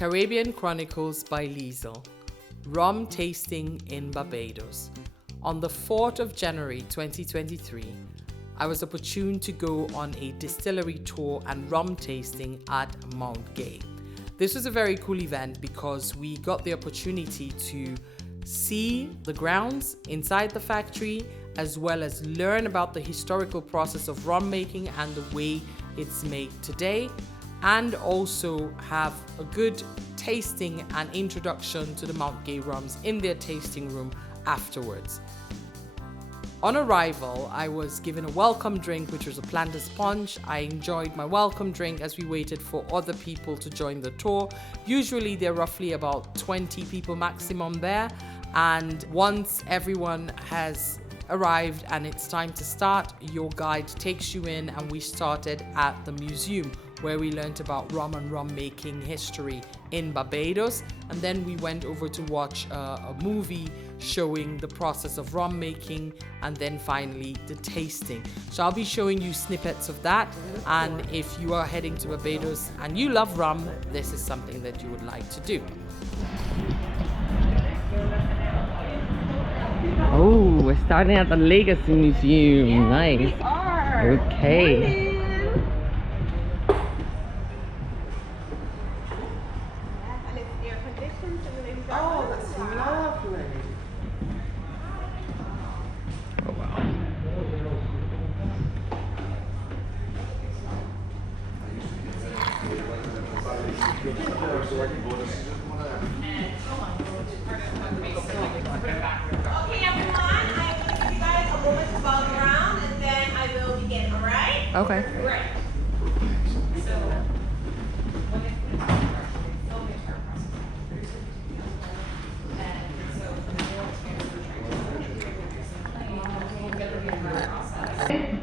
Caribbean Chronicles by Liesl. Rum tasting in Barbados. On the 4th of January 2023, I was opportune to go on a distillery tour and rum tasting at Mount Gay. This was a very cool event because we got the opportunity to see the grounds inside the factory, as well as learn about the historical process of rum making and the way it's made today, and also have a good tasting and introduction to the Mount Gay rums in their tasting room afterwards. On arrival, I was given a welcome drink, which was a planter's punch. I enjoyed my welcome drink as we waited for other people to join the tour. Usually there are roughly about 20 people maximum there, and once everyone has arrived and it's time to start, your guide takes you in, and we started at the museum where we learnt about rum and rum making history in Barbados, and then we went over to watch a movie showing the process of rum making, and then finally the tasting. So I'll be showing you snippets of that, and if you are heading to Barbados and you love rum, this is something that you would like to do. Oh, we're starting at the Legacy Museum. Nice. Okay. Oh, that's lovely. Oh wow. Okay, everyone, I'm going to give you guys a moment to bow around, and then I will begin, all right? Okay. Great.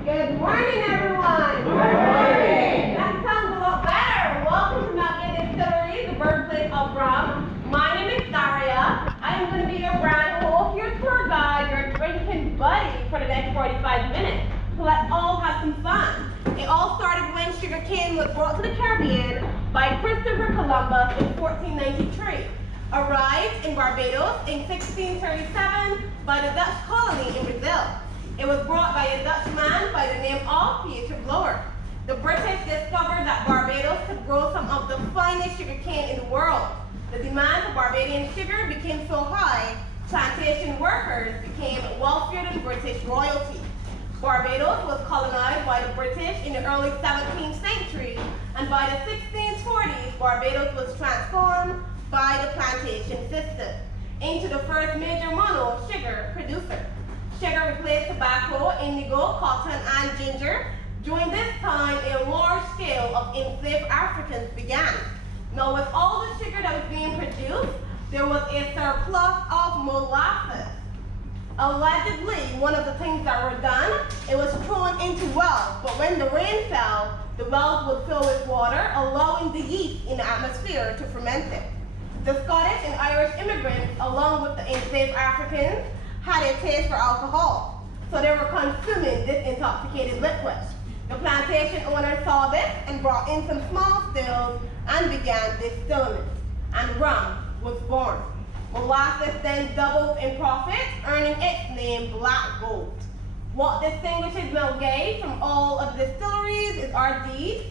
Good morning, everyone. Good morning. That sounds a lot better. Welcome to Mount Gay Distillery, the birthplace of rum. My name is Daria. I'm going to be your grand host, your tour guide, your drinking buddy for the next 45 minutes. So let's all have some fun. It all started when sugarcane was brought to the Caribbean by Christopher Columbus in 1493. Arrived in Barbados in 1637 by the Dutch colony in Brazil. It was brought by a Dutch man by the name of Peter Blower. The British discovered that Barbados could grow some of the finest sugarcane in the world. The demand for Barbadian sugar became so high, plantation workers became wealthier than British royalty. Barbados was colonized by the British in the early 17th century, and by the 1640s, Barbados was transformed by the plantation system into the first major mono sugar producer. Sugar replaced tobacco, indigo, cotton, and ginger. During this time, a large scale of enslaved Africans began. Now, with all the sugar that was being produced, there was a surplus of molasses. Allegedly, one of the things that were done, it was thrown into wells, but when the rain fell, the wells would fill with water, allowing the yeast in the atmosphere to ferment it. The Scottish and Irish immigrants, along with the enslaved Africans, had a taste for alcohol, so they were consuming this intoxicated liquid. The plantation owners saw this and brought in some small stills and began distilling it, and rum was born. Molasses then doubled in profit, earning its name Black Gold. What distinguishes Mount Gay from all of the distilleries is our deed.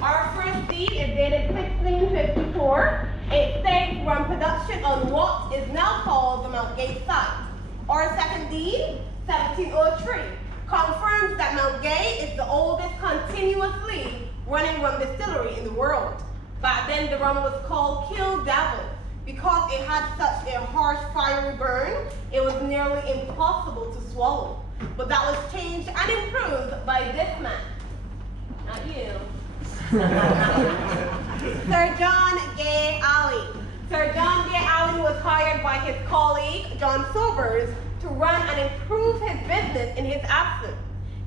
Our first deed is dated 1654. It states rum production on what is now called the Mount Gay site. Our second deed, 1703, confirms that Mount Gay is the oldest continuously running rum distillery in the world. Back then, the rum was called Kill Devil. Because it had such a harsh, fiery burn, it was nearly impossible to swallow. But that was changed and improved by this man. Not you. Sir John Gay Alley. Sir John Gay Alley was hired by his colleague, John Sobers, to run and improve his business in his absence.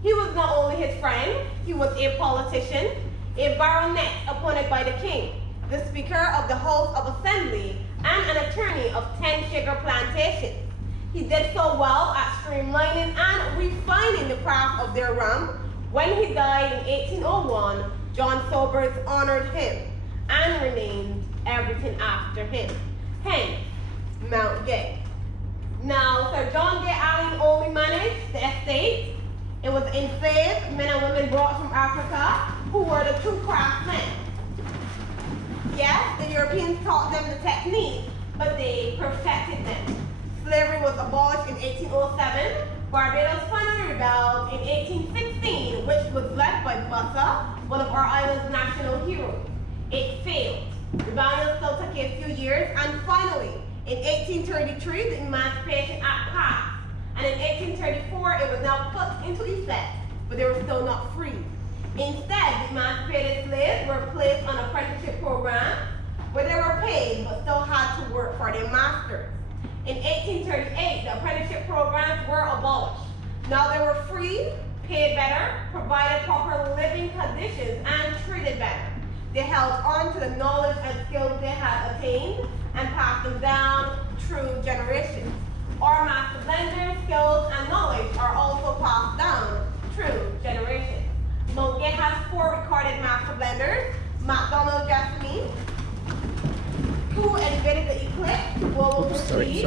He was not only his friend, he was a politician, a baronet appointed by the king, the Speaker of the House of Assembly, and an attorney of 10 sugar plantations. He did so well at streamlining and refining the craft of their rum, When he died in 1801, John Sobers honored him and renamed everything after him. Hence, Mount Gay. Now, Sir John Gay Allen only managed the estate. It was enslaved men and women brought from Africa who were the true craftsmen. Yes, the Europeans taught them the technique, but they perfected them. Slavery was abolished in 1807. Barbados finally rebelled in 1816, which was led by Bussa, one of our island's national heroes. It failed. Rebellion still took a few years, and finally, in 1833, the Emancipation Act passed. And in 1834, it was now put into effect, but they were still not free. Instead, the emancipated slaves were placed on apprenticeship programs where they were paid but still had to work for their masters. In 1838, the apprenticeship programs were abolished. Now they were free, paid better, provided proper living conditions, and treated better. They held on to the knowledge and skills they had attained and passed them down through generations. Our master blenders, skills, and knowledge are also passed down through generations. Mount Gay has 4 recorded master blenders: McDonald Jessamy, who invented the eclipse global prestige;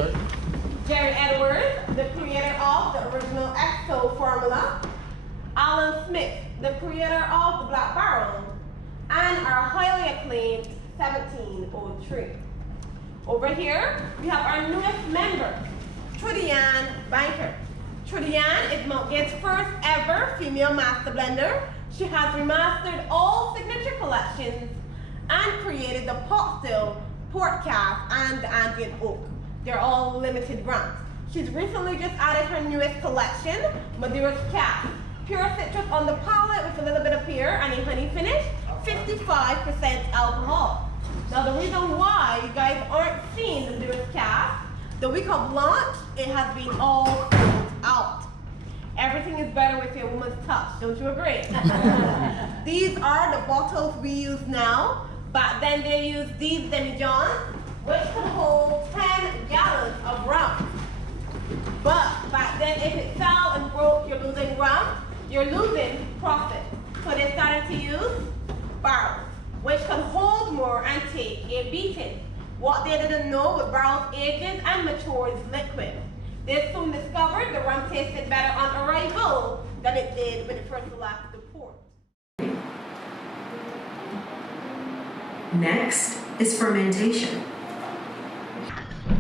Jerry Edwards, the creator of the original XO formula; Alan Smith, the creator of the Black Barrel; and our highly acclaimed 1703. Over here, we have our newest member, Trudianne Banker. Trudianne is Mount Gay's first ever female master blender. She has remastered all signature collections and created the pot still, port cast, and the Andean oak. They're all limited runs. She's recently just added her newest collection, Madeira's Cast. Pure citrus on the palate with a little bit of pear and a honey finish, 55% alcohol. Now the reason why you guys aren't seeing the Madeira's Cast, the week of launch, it has been all sold out. Everything is better with a woman's touch, don't you agree? These are the bottles we use now. Back then they used these demijohns, which could hold 10 gallons of rum. But back then, if it fell and broke, you're losing rum, you're losing profit. So they started to use barrels, which could hold more and take a beating. What they didn't know was barrels ages and matures liquid. They soon discovered the rum tasted better on arrival than it did when it first left the port. Next is fermentation.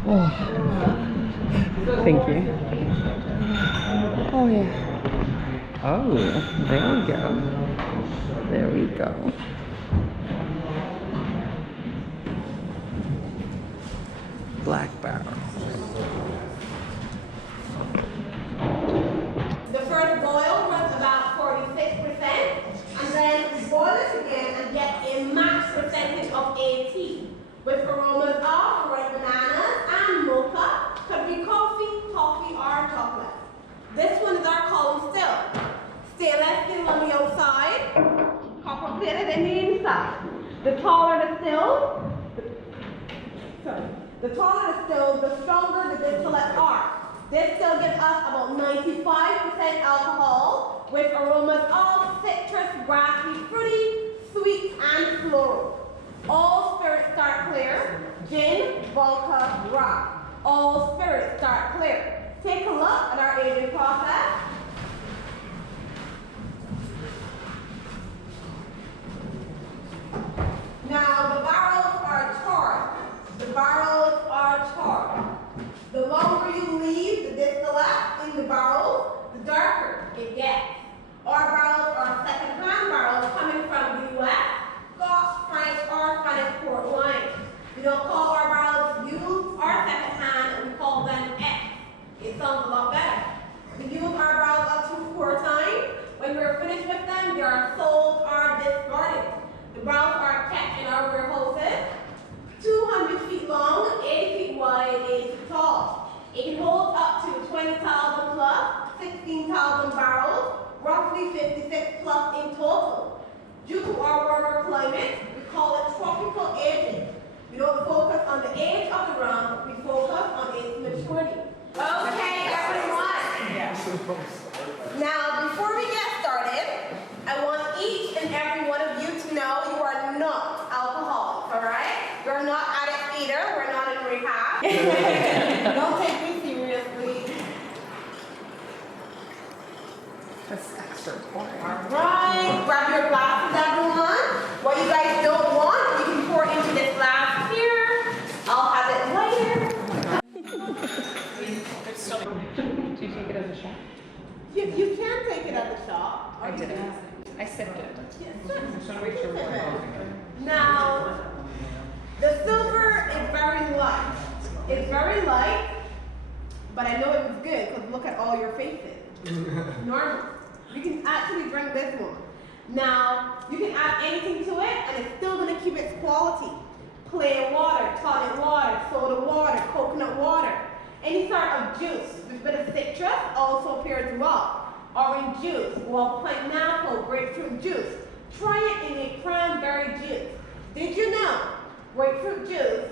Oh. Thank you. Oh yeah. Oh, there we go. There we go. Black Barrel. The first boil runs about 46%, and then boil it again and get a max percentage of AT, with aromas of ripe bananas and mocha. Could be coffee, toffee, or chocolate. This one is our column still. Stainless steel on the outside, copper plated in the inside. The taller the still, the stronger the distillates are. This still gives us about 95% alcohol with aromas of citrus, grassy, fruity, sweet, and floral. All spirits start clear. Gin, vodka, rum. All spirits start clear. Take a look at our aging process. Now the barrels are charred. The barrels are charred. The longer you leave the distillate in the barrel, the darker it gets. Our barrels are second-hand barrels coming from the US, Scotch, French, or Spanish port wine. We don't call our barrels used or second-hand, we call them X. It sounds a lot better. We use our barrels up to 4 times. When we're finished with them, they are sold or discarded. The barrels are kept in our warehouses, 200 feet long, 80 feet wide, 80 feet tall. It can hold up to 20,000 plus, 16,000 barrels, roughly 56 plus in total. Due to our warmer climate, we call it tropical aging. We don't focus on the age of the rum, we focus on its maturity. Okay, everyone. Now, before we get started, started, I want each and every one of you to know you are not alcoholics, all right? You're not addicts either. We're not in rehab. Don't take me seriously. That's extra important. All right, grab your glasses, everyone. What you guys don't want, you can pour into this glass here. I'll have it later. Do you take it as a shot? You can take it at the shop. I didn't. I sipped it. Yes. I just want to make sure we're Now, the silver is very light. It's very light, but I know it was good because look at all your faces. Normal. You can actually drink this one. Now, you can add anything to it and it's still going to keep its quality. Plain water, tonic water, soda water, coconut water. Any sort of juice. There's a bit of citrus also pairs well. Orange juice, well, pineapple, grapefruit juice. Try it in a cranberry juice. Did you know grapefruit juice,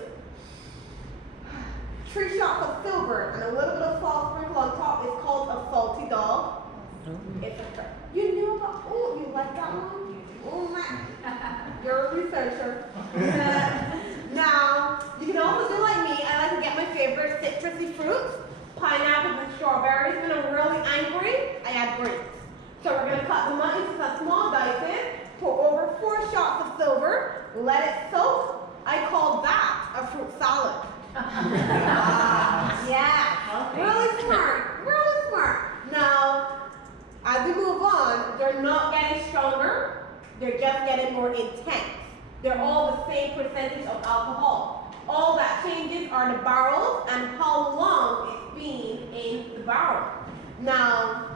3 shots of silver and a little bit of salt sprinkled on top is called a salty dog? It's a trick. You knew about, oh, you like that one? Oh my, you're a researcher. Now, you can also do like me. I like to get my favorite citrusy fruits, pineapples and strawberries. When I'm really angry, I add grapes. So we're going to cut them up into some small dices, pour over 4 shots of silver, let it soak. I call that a fruit salad. Yeah, really smart, really smart. Now, as we move on, they're not getting stronger, they're just getting more intense. They're all the same percentage of alcohol. All that changes are the barrels and how long it's been in the barrel. Now,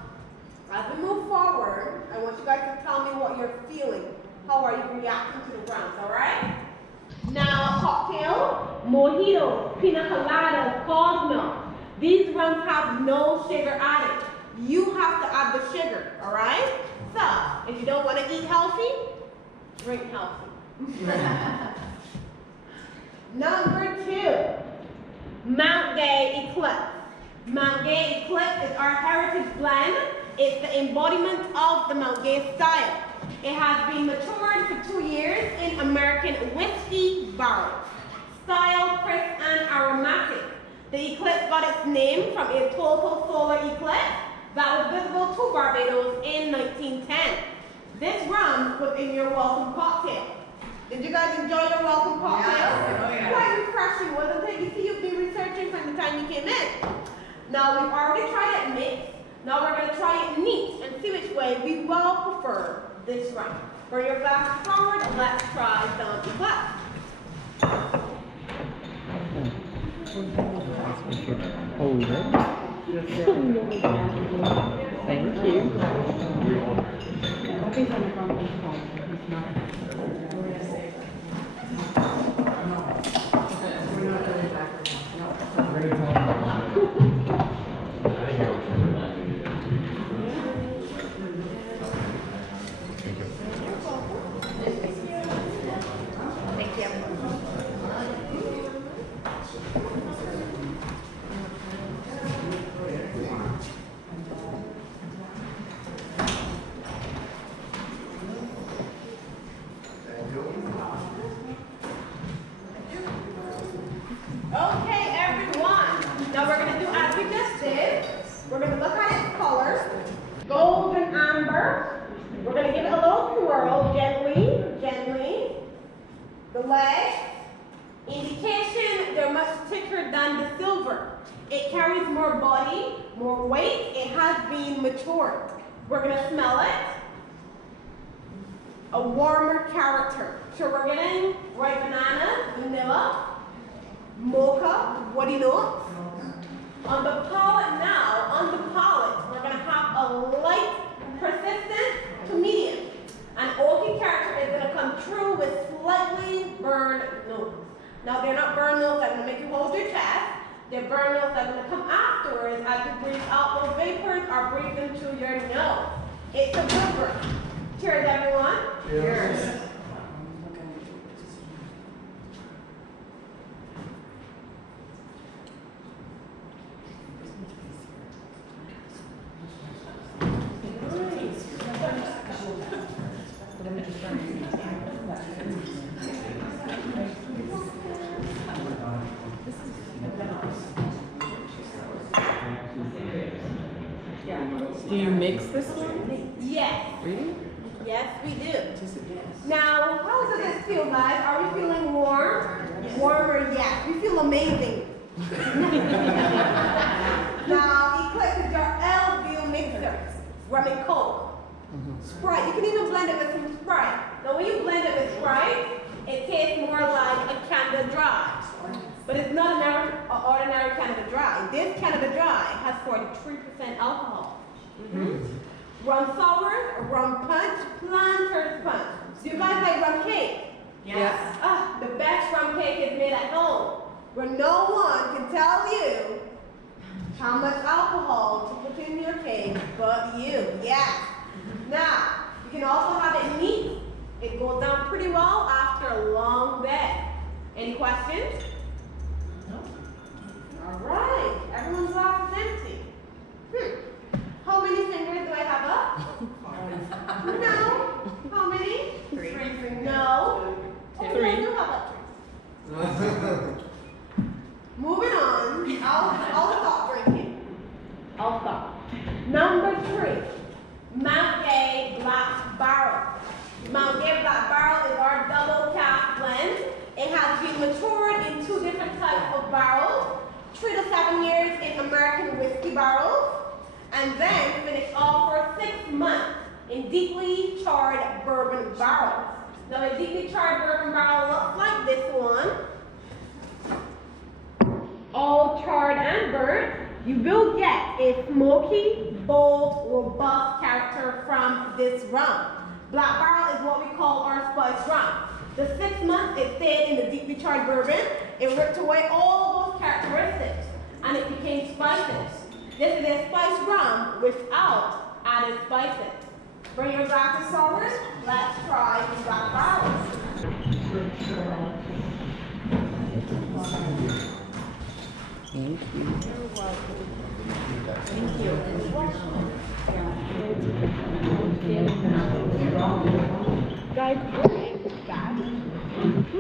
as we move forward, I want you guys to tell me what you're feeling. How are you reacting to the rounds, all right? Now, cocktail, mojito, pina colada, Cosmo. These rounds have no sugar added. You have to add the sugar, all right? So, if you don't want to eat healthy, drink healthy. Number 2, Mount Gay Eclipse. Mount Gay Eclipse is our heritage blend. It's the embodiment of the Mount Gay style. It has been matured for 2 years in American whiskey barrels. Style, crisp, and aromatic. The eclipse got its name from a total solar eclipse that was visible to Barbados in 1910. This rum was in your welcome cocktail. Did you guys enjoy your welcome cocktail? Yeah. Quite refreshing, wasn't it? You see, you've been researching from the time you came in. Now, we've already tried it mixed. Now we're going to try it neat and see which way we will prefer this rum. Bring your glass forward and let's try some eclipse. Hold it. Thank you. Okay, everyone. Now we're going to do as we just did. We're going to look at its colors. Gold and amber. We're going to give it a little swirl, gently, gently. The legs. Indication they're much thicker than the silver. It carries more body, more weight. It has been matured. We're going to smell it. A warmer character. So we're getting ripe banana, vanilla, mocha, woody notes. On the palate now, we're going to have a light, persistent to medium. An oaky character is going to come through with slightly burned notes. Now, they're not burned notes that are going to make you hold your chest. They're burned notes that are going to come afterwards as you breathe out those vapors or breathe them through your nose. It's a good burn. Cheers, everyone. Cheers. Do you mix this one? Yes. Really? Yes, we do. Now, how does this feel, guys? Are we feeling warm? Warmer, yes. We feel amazing. Now, Eclipse is your L-View mixer. Rum and Coke. Sprite. You can even blend it with some Sprite. Now, when you blend it with Sprite, it tastes more like a Canada Dry. But it's not an ordinary Canada Dry. This Canada Dry has 43% alcohol. Rum sours, rum punch, planter's punch. Do you guys like rum cake? Yes. The best rum cake is made at home, where no one can tell you how much alcohol to put in your cake but you. Yes. Now, you can also have it neat. It goes down pretty well after a long day. Any questions? No. All right. Everyone's glass is empty. How many fingers do I have up? No. How many? 3. No. Oh, 3. I do have up 3. Moving on. I'll stop drinking. I'll stop. Number 3. Mount Gay Black Barrel. Mount Gay Black Barrel is our double cask blend. It has been matured in 2 different types of barrels. 3 to 7 years in American whiskey barrels. And then finish off for 6 months in deeply charred bourbon barrels. Now a deeply charred bourbon barrel looks like this one. All charred and burnt. You will get a smoky, bold, robust character from this rum. Black barrel is what we call our spice rum. The 6 months it stayed in the deeply charred bourbon, it ripped away all those characteristics and it became spices. This is a spice rum without added spices. Bring your glass of sours. Let's try the black barrel. Thank you. You're welcome. Thank you. Guys,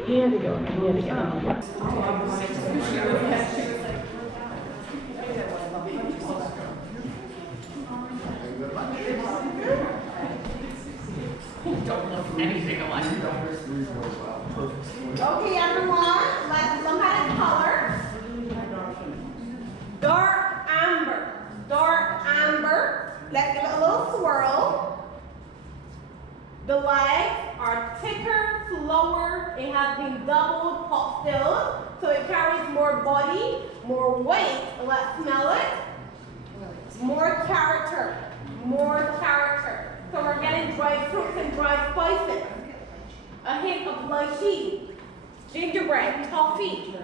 Here we go. Here we go. Don't look anything alike. Okay, everyone, let's look at its color. Dark amber. Dark amber. Let's give it a little swirl. The legs are thicker, slower. It has been doubled, hot filled, so it carries more body, more weight. Let's smell it. More character. More character. So we're getting dried fruits and dried spices. A hint of lychee, gingerbread, toffee.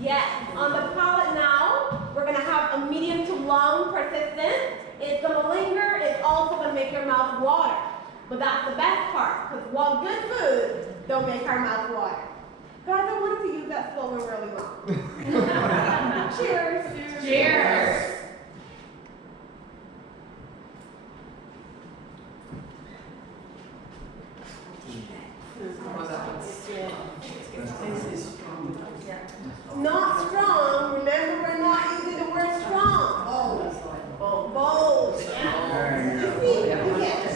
Yes. On the palate now, we're gonna have a medium to long persistence. It's gonna linger. It's also gonna make your mouth water. But that's the best part, because what good food don't make our mouth water. Guys, I wanted to use that slogan really well. Cheers. Cheers. Not strong. Remember, we're not using the word strong. Bold. Bold. Yeah. You see? You get it.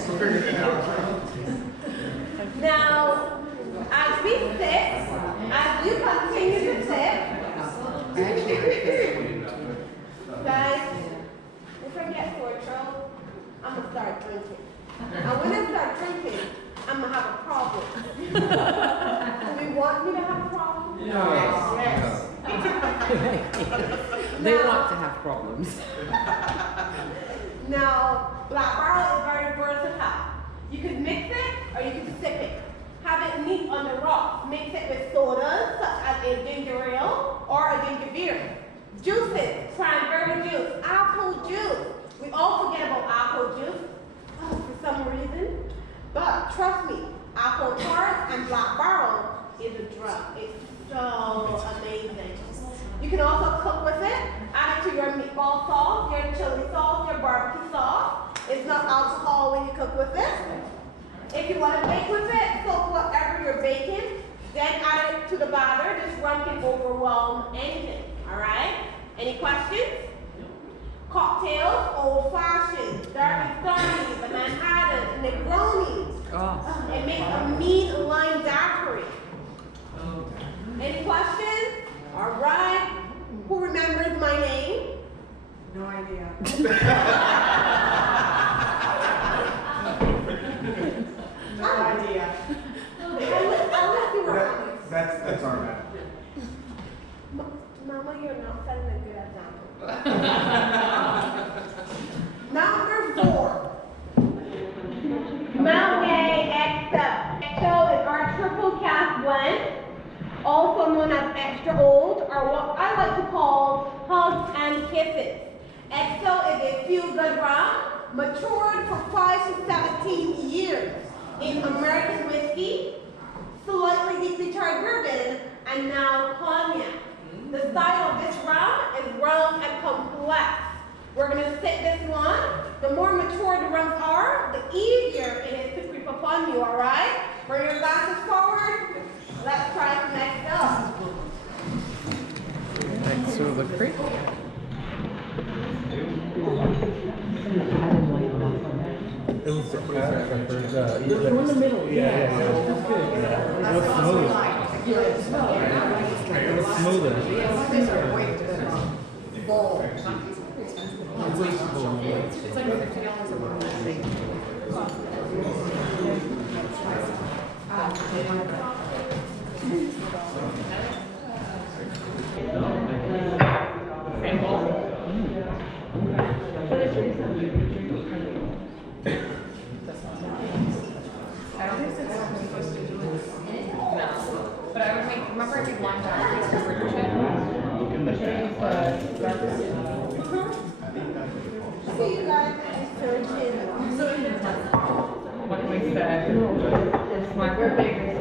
Now, as we sip, as you continue to sip, guys, if I get sore throat, I'm going to start drinking. And when I start drinking, I'm going to have a problem. Do we want me to have a problem? No. Yes. They want to have problems. Now, black barrel is very versatile. You could mix it or you could sip it. Have it neat on the rocks. Mix it with sodas such as a ginger ale or a ginger beer. Juices, cranberry juice, apple juice. We all forget about apple juice for some reason. But trust me, apple tart and black barrel is a drug. It's so amazing. You can also cook with it. Add it to your meatball sauce, your chili sauce, your barbecue sauce. It's not alcohol when you cook with it. If you want to bake with it, cook whatever you're baking. Then add it to the batter. This rum can overwhelm anything. All right? Any questions? Cocktails, old fashioned, dark gosh. It makes a mean lime daiquiri. Any questions? All right. Who remembers my name? No idea. No idea. I'll let you run. That's our man. Mama, you're not setting a good example. Number 4. Mountain XO. XO is our triple cast blend, also known as extra old, or what I like to call hugs and kisses. XO is a feel-good rum, matured for 5 to 17 years in American whiskey, slightly deeply charred bourbon, and now cognac. The style of this rum is rum and complex. We're going to sip this one. The more mature the rums are, the easier it is to creep upon you, all right? Bring your glasses forward. Let's try some XO. Thanks for the creek. It was in the middle. Yeah. It was smooth. It was smoother. It's like $50 a month. But I would make, remember I did one time for See you guys at the what can we say? My birthday is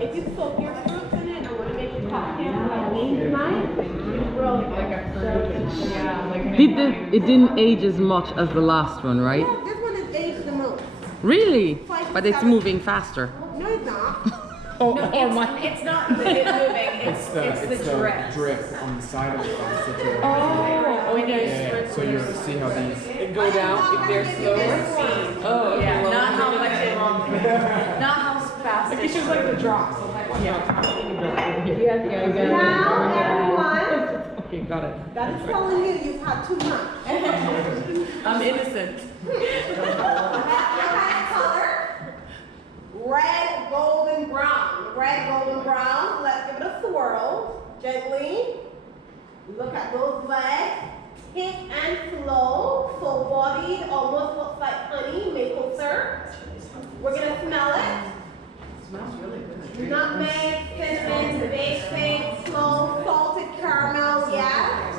if you soak your fruits in it, I want to make your cocktail like me tonight. It didn't age as much as the last one, right? Yeah, this one is aged the most. Really? 5 to But it's 7. moving faster. No, it's not. it's not the moving, it's the drip on the side of the glass. Oh, Yeah, so you see how these. It go down if they're slower. Oh, okay. yeah, Well, not how much it, not how fast it's just like the drops. Now, everyone, Okay, got it. that is telling you you've had too much. I'm innocent. What kind of color? Red, golden brown. Red, golden brown. Let's give it a swirl. Gently. Look at those legs. Thick and slow. Full bodied. Almost looks like honey, maple syrup. We're going to smell it. Smells really good. Nutmeg, cinnamon, baked, slow, salted caramel, yeah.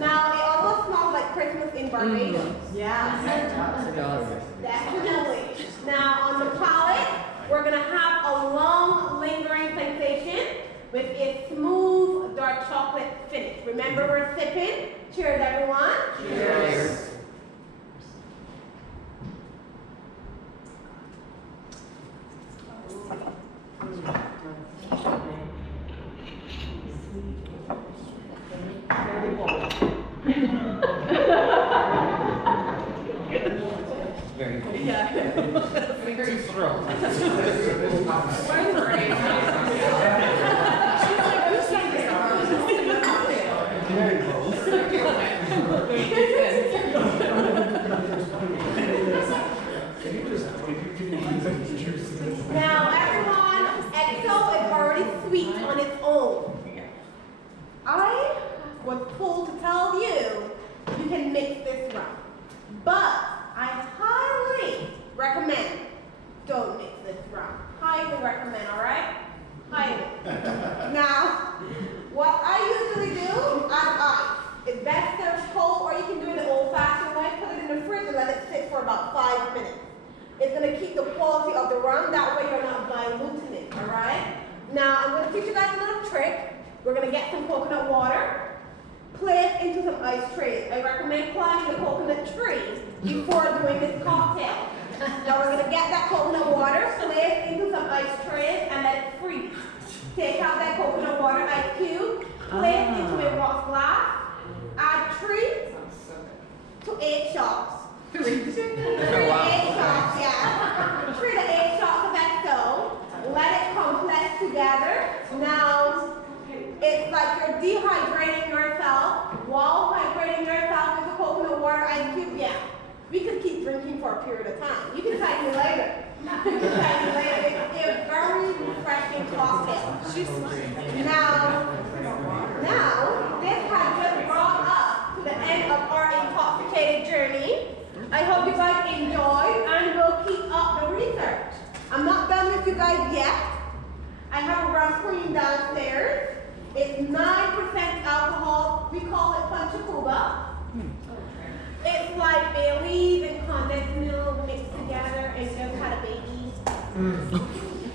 Now, it almost smells like Christmas in Barbados. Yeah. It does. Definitely. Now, on the palate, we're going to have a long, lingering sensation with a smooth, dark chocolate finish. Remember, we're sipping. Cheers, everyone. Cheers. Very good. Yeah. Very thrilled. Now, everyone, XO is already sweet on its own. I was told to tell you you can mix this rum, but I highly recommend don't mix this rum. Highly recommend, all right? Highly. Now, what I usually do, add ice. It's best served cold, or you can do it the old-fashioned way. Put it in the fridge and let it sit for about 5 minutes. It's going to keep the quality of the rum. That way you're not diluting it, all right? Now, I'm going to teach you guys a little trick. We're going to get some coconut water, place it into some ice trays. I recommend climbing the coconut tree before doing this cocktail. Now, we're going to get that coconut water, place it into some ice trays, and let it freeze. Take out that coconut water ice cube, place it into a rock glass, add 3 to 8 shots. 3 to 8 shots, yeah. 3 to 8 shots of XO. Let it complex together. Now, it's like you're dehydrating yourself while hydrating yourself with the coconut water ice cube. Yeah, we could keep drinking for a period of time. You can thank me later. You can thank me later. It's a very refreshing cocktail. Now, this has just brought us to the end of our intoxicated journey. I hope you guys enjoyed and will keep up the research. I'm not done with you guys yet. I have a rum cream downstairs. It's 9% alcohol. We call it Panchakuba. It's like Baileys and condensed milk mixed together and just had a baby.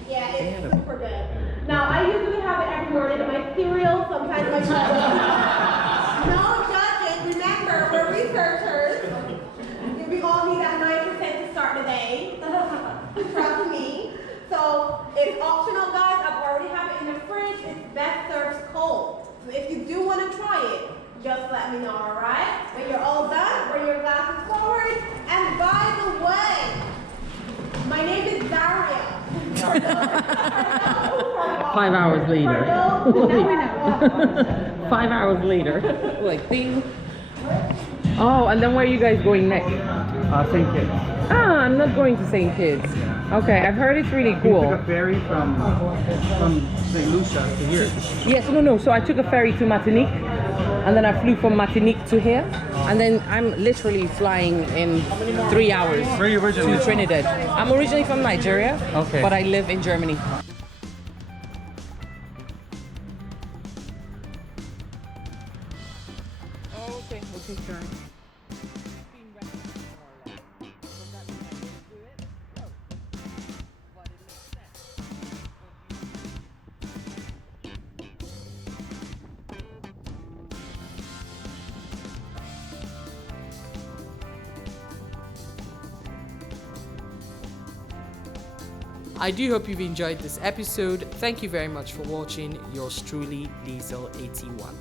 Yeah, it's super good. Now, I usually have it every morning in my cereal, sometimes my coffee. No judging. Remember, we're researchers. We all need that 9% to start the day. Trust me. So it's optional, guys. I've already have it in the fridge. It's best served cold. So if you do want to try it, just let me know, all right? When you're all done, bring your glasses forward. And by the way, my name is Daria. 5 hours later. 5 hours later. Like, ding. Oh, and then where are you guys going next? St. Kitts. Ah, I'm not going to St. Kitts. Okay, I've heard it's really We cool. took a ferry from St. Lucia to here. Yes, no. So I took a ferry to Martinique, and then I flew from Martinique to here, and then I'm literally flying in 3 hours Where are you originally to Trinidad. I'm originally from Nigeria, Okay. but I live in Germany. Okay, we'll take turns. I do hope you've enjoyed this episode. Thank you very much for watching. Yours truly, Liesel81.